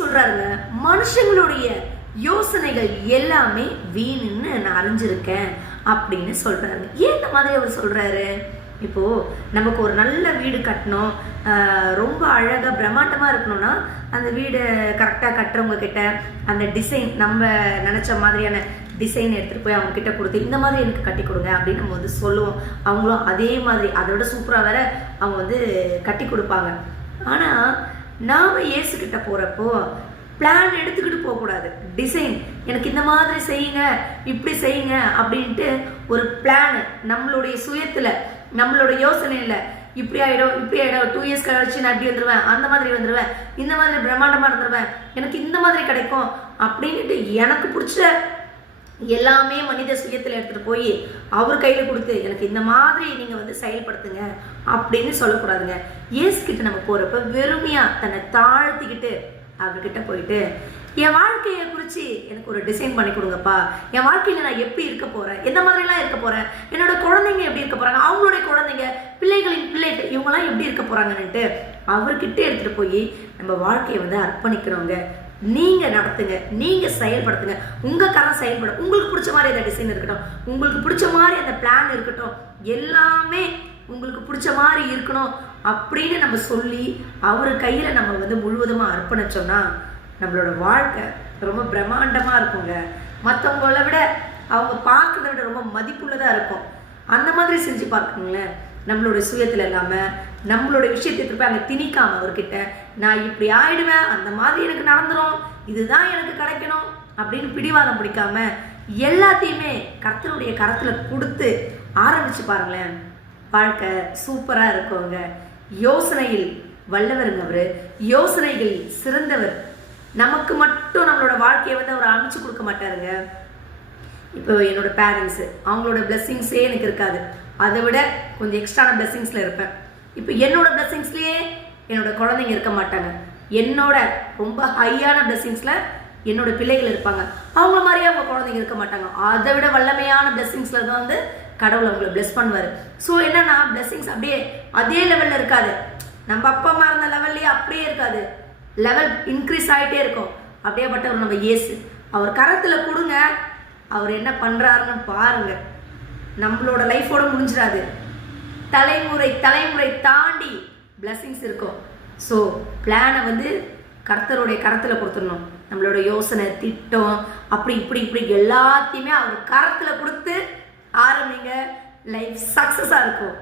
சொல்றாருங்க, மனுஷங்களுடைய யோசனைகள் எல்லாமே வீணுன்னு நான் அறிஞ்சிருக்கேன் அப்படின்னு சொல்றாரு. ஏன் இந்த மாதிரி அவர் சொல்றாரு? இப்போ நமக்கு ஒரு நல்ல வீடு கட்டணும், ரொம்ப அழகா பிரம்மாண்டமா இருக்கணும்னா அந்த வீடு கரெக்டாக கட்டுறவங்க கிட்ட அந்த டிசைன் நம்ம நினைச்ச மாதிரியான டிசைன் எடுத்துகிட்டு போய் அவங்க கிட்ட கொடுத்து இந்த மாதிரி எனக்கு கட்டி கொடுங்க அப்படின்னு நம்ம வந்து சொல்லுவோம். அவங்களும் அதே மாதிரி அதோட சூப்பராக வேற அவங்க வந்து கட்டி கொடுப்பாங்க. ஆனால் நாம் இயேசுக்கிட்ட போகிறப்போ பிளான் எடுத்துக்கிட்டு போகக்கூடாது. டிசைன் எனக்கு இந்த மாதிரி செய்யுங்க, இப்படி செய்யுங்க அப்படின்ட்டு ஒரு பிளான் நம்மளுடைய சுயத்தில் நம்மளோட யோசனையில் இப்படி ஆகிடும் 2 இயர்ஸ் கழிச்சு நான் இப்படி வந்துடுவேன், அந்த மாதிரி வந்துடுவேன், இந்த மாதிரி பிரம்மாண்டமாக இருந்துருவேன், எனக்கு இந்த மாதிரி கிடைக்கும் அப்படின்ட்டு எனக்கு பிடிச்ச எல்லாமே மனித சுயத்தில் எடுத்துகிட்டு போய் அவர் கையில் கொடுத்து எனக்கு இந்த மாதிரி நீங்கள் வந்து செயல்படுத்துங்க அப்படின்னு சொல்லக்கூடாதுங்க. இயேசுக்கிட்ட நம்ம போகிறப்ப வெறுமையாக தன்னை தாழ்த்திக்கிட்டு அவர்கிட்ட போயிட்டு என் வாழ்க்கையை குறித்து எனக்கு ஒரு டிசைன் பண்ணி கொடுங்கப்பா, என் வாழ்க்கையில் நான் எப்படி இருக்க போகிறேன், எந்த மாதிரிலாம் இருக்க போகிறேன், என்னோட குழந்தைங்க எப்படி இருக்க போகிறாங்க, அவங்களுடைய குழந்தைங்க, பிள்ளைகளின் பிள்ளைகள் இவங்கெல்லாம் எப்படி இருக்க போகிறாங்கன்னுட்டு அவர்கிட்ட எடுத்துகிட்டு போய் நம்ம வாழ்க்கையை வந்து அர்ப்பணிக்கிறவங்க. நீங்கள் நடத்துங்க, நீங்கள் செயல்படுத்துங்க, உங்கள் கரம் செயல்படும். உங்களுக்கு பிடிச்ச மாதிரி அந்த டிசைன் இருக்கட்டும், உங்களுக்கு பிடிச்ச மாதிரி அந்த பிளான் இருக்கட்டும், எல்லாமே உங்களுக்கு பிடிச்ச மாதிரி இருக்கணும் அப்படின்னு நம்ம சொல்லி அவர் கையில் நம்ம வந்து முழுவதுமாக அர்ப்பணிச்சோம்னா நம்மளோட வாழ்க்கை ரொம்ப பிரம்மாண்டமாக இருக்குங்க. மற்றவங்கள விட அவங்க பார்க்கறத விட ரொம்ப மதிப்புள்ளதாக இருக்கும். அந்த மாதிரி செஞ்சு பார்க்குங்களேன். நம்மளோட சுயத்தில் இல்லாமல் நம்மளோட விஷயத்தை திருப்பி அங்கே திணிக்காமல் அவர்கிட்ட நான் இப்படி ஆயிடுவேன், அந்த மாதிரி எனக்கு நடந்துடும், இதுதான் எனக்கு கிடைக்கணும் அப்படின்னு பிடிவாதம் பிடிக்காம எல்லாத்தையுமே கர்த்தருடைய கரத்தில் கொடுத்து ஆரம்பிச்சு பாருங்களேன். வாழ்க்கை சூப்பராக இருக்குங்க. யோசனையில் வல்லவருங்க அவர், யோசனைகள் சிறந்தவர். நமக்கு மட்டும் நம்மளோட வாழ்க்கையை வந்து அவர் அமைச்சு கொடுக்க மாட்டாருங்க. இப்போ என்னோட பேரண்ட்ஸு அவங்களோட பிளெஸ்ஸிங்ஸே எனக்கு இருக்காது, அதை விட கொஞ்சம் எக்ஸ்ட்ரான பிளெஸ்ஸிங்ஸில் இருப்பேன். இப்போ என்னோட பிளெஸ்ஸிங்ஸ்லேயே என்னோட குழந்தைங்க இருக்க மாட்டாங்க. என்னோட ரொம்ப ஹையான பிளெஸ்ஸிங்ஸில் என்னோட பிள்ளைகள் இருப்பாங்க. அவங்க மாதிரியே அவங்க குழந்தைங்க இருக்க மாட்டாங்க. அதை விட வல்லமையான பிளெஸ்ஸிங்ஸில் தான் வந்து கடவுள் அவங்களை பிளெஸ் பண்ணுவார். ஸோ என்னன்னா பிளெஸ்ஸிங்ஸ் அப்படியே அதே லெவலில் இருக்காது, நம்ம அப்பா அம்மா இருந்த லெவல்லையே அப்படியே இருக்காது, லெவல் இன்க்ரீஸ் ஆகிட்டே இருக்கும். அப்படியேப்பட்டவர் நம்ம இயேசு. அவர் கரத்தில் கொடுங்க, அவர் என்ன பண்ணுறாருன்னு பாருங்க. நம்மளோட லைஃபோட முடிஞ்சிடாது, தலைமுறை தலைமுறை தாண்டி பிளெஸ்ஸிங்ஸ் இருக்கும். ஸோ பிளானை வந்து கர்த்தருடைய கரத்தில் கொடுத்துடணும். நம்மளோட யோசனை திட்டம் அப்படி இப்படி எல்லாத்தையுமே அவர் கரத்தில் கொடுத்து ஆரம்பிங்க. லைஃப் சக்ஸஸாக இருக்கும்.